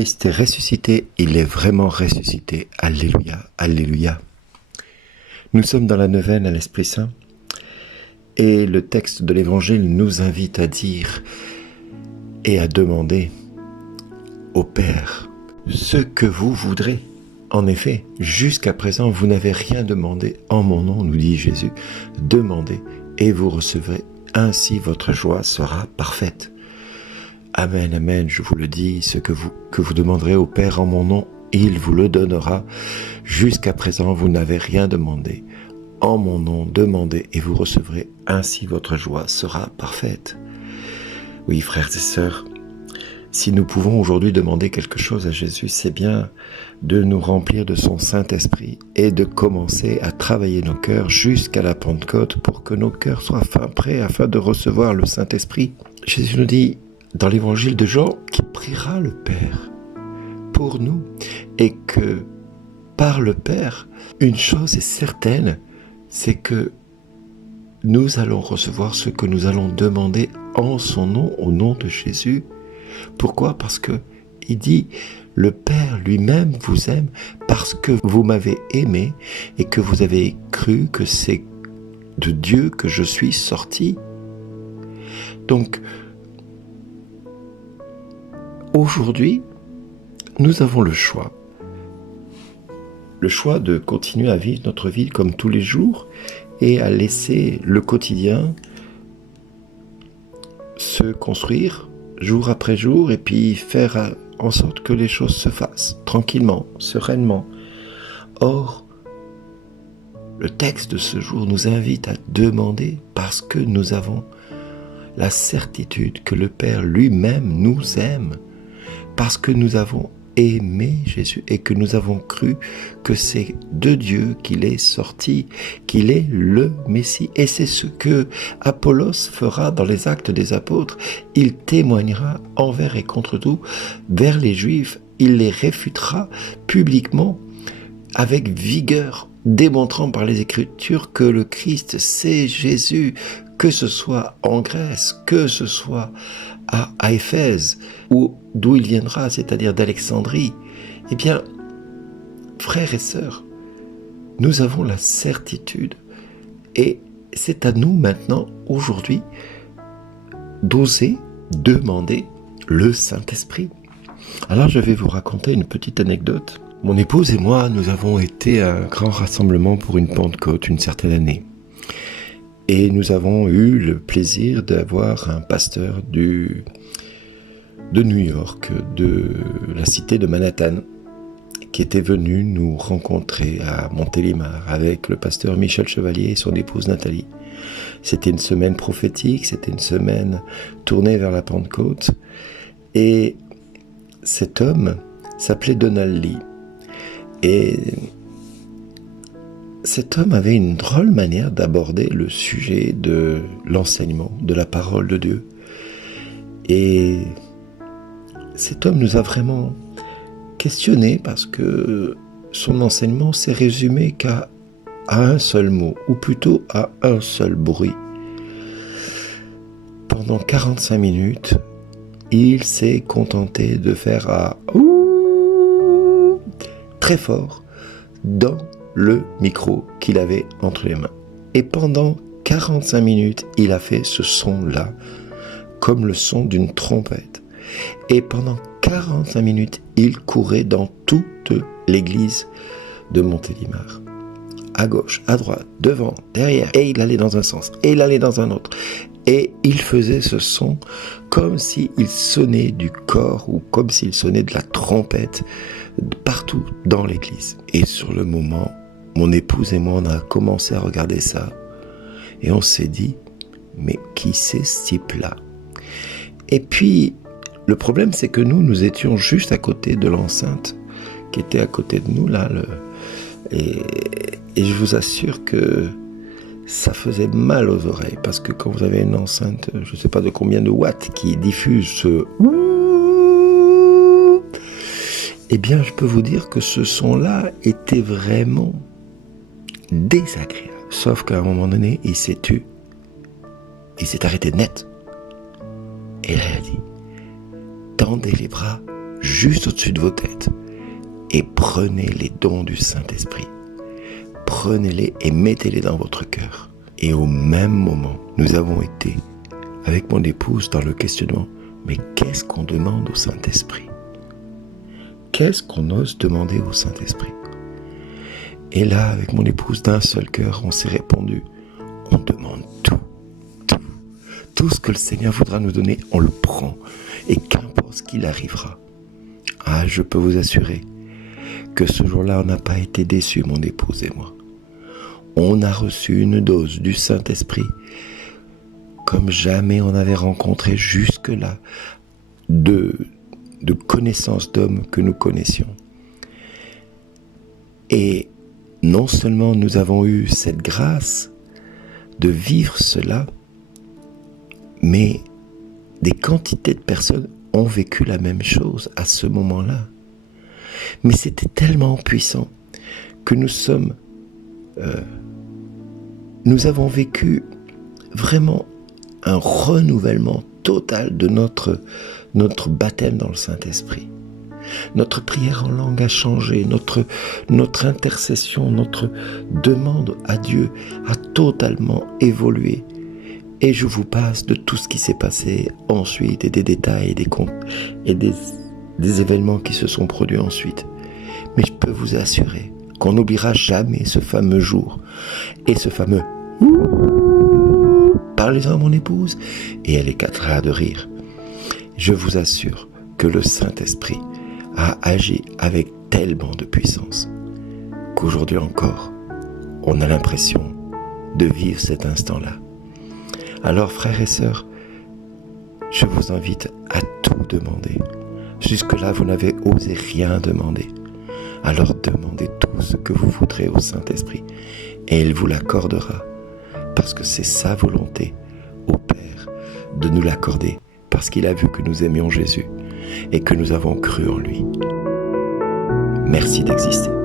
Christ est ressuscité, il est vraiment ressuscité. Alléluia, alléluia. Nous sommes dans la neuvaine à l'Esprit Saint et le texte de l'Évangile nous invite à dire et à demander au Père ce que vous voudrez. En effet, jusqu'à présent, vous n'avez rien demandé en mon nom, nous dit Jésus. Demandez et vous recevrez. Ainsi, votre joie sera parfaite. Amen, amen, je vous le dis, ce que vous demanderez au Père en mon nom, il vous le donnera. Jusqu'à présent, vous n'avez rien demandé. En mon nom, demandez et vous recevrez. Ainsi, votre joie sera parfaite. Oui, frères et sœurs, si nous pouvons aujourd'hui demander quelque chose à Jésus, c'est bien de nous remplir de son Saint-Esprit et de commencer à travailler nos cœurs jusqu'à la Pentecôte pour que nos cœurs soient prêts afin de recevoir le Saint-Esprit. Jésus nous dit dans l'évangile de Jean qu'il priera le Père pour nous et que par le Père, une chose est certaine, c'est que nous allons recevoir ce que nous allons demander en son nom, au nom de Jésus. Pourquoi ? Parce que il dit, le Père lui-même vous aime parce que vous m'avez aimé et que vous avez cru que c'est de Dieu que je suis sorti. Donc, aujourd'hui, nous avons le choix. Le choix de continuer à vivre notre vie comme tous les jours et à laisser le quotidien se construire jour après jour et puis faire en sorte que les choses se fassent tranquillement, sereinement. Or, le texte de ce jour nous invite à demander parce que nous avons la certitude que le Père lui-même nous aime, parce que nous avons aimé Jésus et que nous avons cru que c'est de Dieu qu'il est sorti, qu'il est le Messie. Et c'est ce que Apollos fera dans les Actes des Apôtres. Il témoignera envers et contre tout vers les Juifs. Il les réfutera publiquement avec vigueur, démontrant par les Écritures que le Christ, c'est Jésus, que ce soit en Grèce, que ce soit à Éphèse, ou d'où il viendra, c'est-à-dire d'Alexandrie. Eh bien, frères et sœurs, nous avons la certitude, et c'est à nous maintenant, aujourd'hui, d'oser demander le Saint-Esprit. Alors je vais vous raconter une petite anecdote. Mon épouse et moi, nous avons été à un grand rassemblement pour une Pentecôte une certaine année. Et nous avons eu le plaisir d'avoir un pasteur de New York, de la cité de Manhattan, qui était venu nous rencontrer à Montélimar avec le pasteur Michel Chevalier et son épouse Nathalie. C'était une semaine prophétique, c'était une semaine tournée vers la Pentecôte. Et cet homme s'appelait Donald Lee. Et cet homme avait une drôle manière d'aborder le sujet de l'enseignement, de la parole de Dieu. Et cet homme nous a vraiment questionnés parce que son enseignement s'est résumé à un seul mot, ou plutôt à un seul bruit. Pendant 45 minutes, il s'est contenté de faire un « ouh » très fort dans le micro qu'il avait entre les mains. Et pendant 45 minutes, il a fait ce son-là, comme le son d'une trompette. Et pendant 45 minutes, il courait dans toute l'église de Montélimar. À gauche, à droite, devant, derrière. Et il allait dans un sens, et il allait dans un autre. Et il faisait ce son comme s'il sonnait du corps ou comme s'il sonnait de la trompette partout dans l'église. Et sur le moment, mon épouse et moi, on a commencé à regarder ça et on s'est dit, mais qui c'est ce type-là ? Et puis, le problème, c'est que nous étions juste à côté de l'enceinte qui était à côté de nous, là. Et je vous assure que ça faisait mal aux oreilles parce que quand vous avez une enceinte, je ne sais pas de combien de watts qui diffuse ce eh bien, je peux vous dire que ce son-là était vraiment désagréable. Sauf qu'à un moment donné, il s'est tu. Il s'est arrêté net. Et là, il a dit, tendez les bras juste au-dessus de vos têtes et prenez les dons du Saint-Esprit. Prenez-les et mettez-les dans votre cœur. Et au même moment, nous avons été, avec mon épouse, dans le questionnement, mais qu'est-ce qu'on demande au Saint-Esprit ? Qu'est-ce qu'on ose demander au Saint-Esprit ? Et là, avec mon épouse, d'un seul cœur, on s'est répondu, on demande tout. Tout ce que le Seigneur voudra nous donner, on le prend. Et qu'importe ce qu'il arrivera. Ah, je peux vous assurer que ce jour-là, on n'a pas été déçus, mon épouse et moi. On a reçu une dose du Saint-Esprit comme jamais on avait rencontré jusque-là de connaissances d'hommes que nous connaissions. Et non seulement nous avons eu cette grâce de vivre cela, mais des quantités de personnes ont vécu la même chose à ce moment-là. Mais c'était tellement puissant que nous avons vécu vraiment un renouvellement total de notre baptême dans le Saint-Esprit. Notre prière en langue a changé, notre intercession, notre demande à Dieu a totalement évolué. Et je vous passe de tout ce qui s'est passé ensuite et des détails et des événements qui se sont produits ensuite. Mais je peux vous assurer qu'on n'oubliera jamais ce fameux jour et ce fameux « Parlez-en à mon épouse » et elle éclatera de rire. Je vous assure que le Saint-Esprit a agi avec tellement de puissance qu'aujourd'hui encore, on a l'impression de vivre cet instant-là. Alors frères et sœurs, je vous invite à tout demander. Jusque-là, vous n'avez osé rien demander. Alors demandez tout ce que vous voudrez au Saint-Esprit et il vous l'accordera parce que c'est sa volonté au Père de nous l'accorder parce qu'il a vu que nous aimions Jésus et que nous avons cru en lui. Merci d'exister.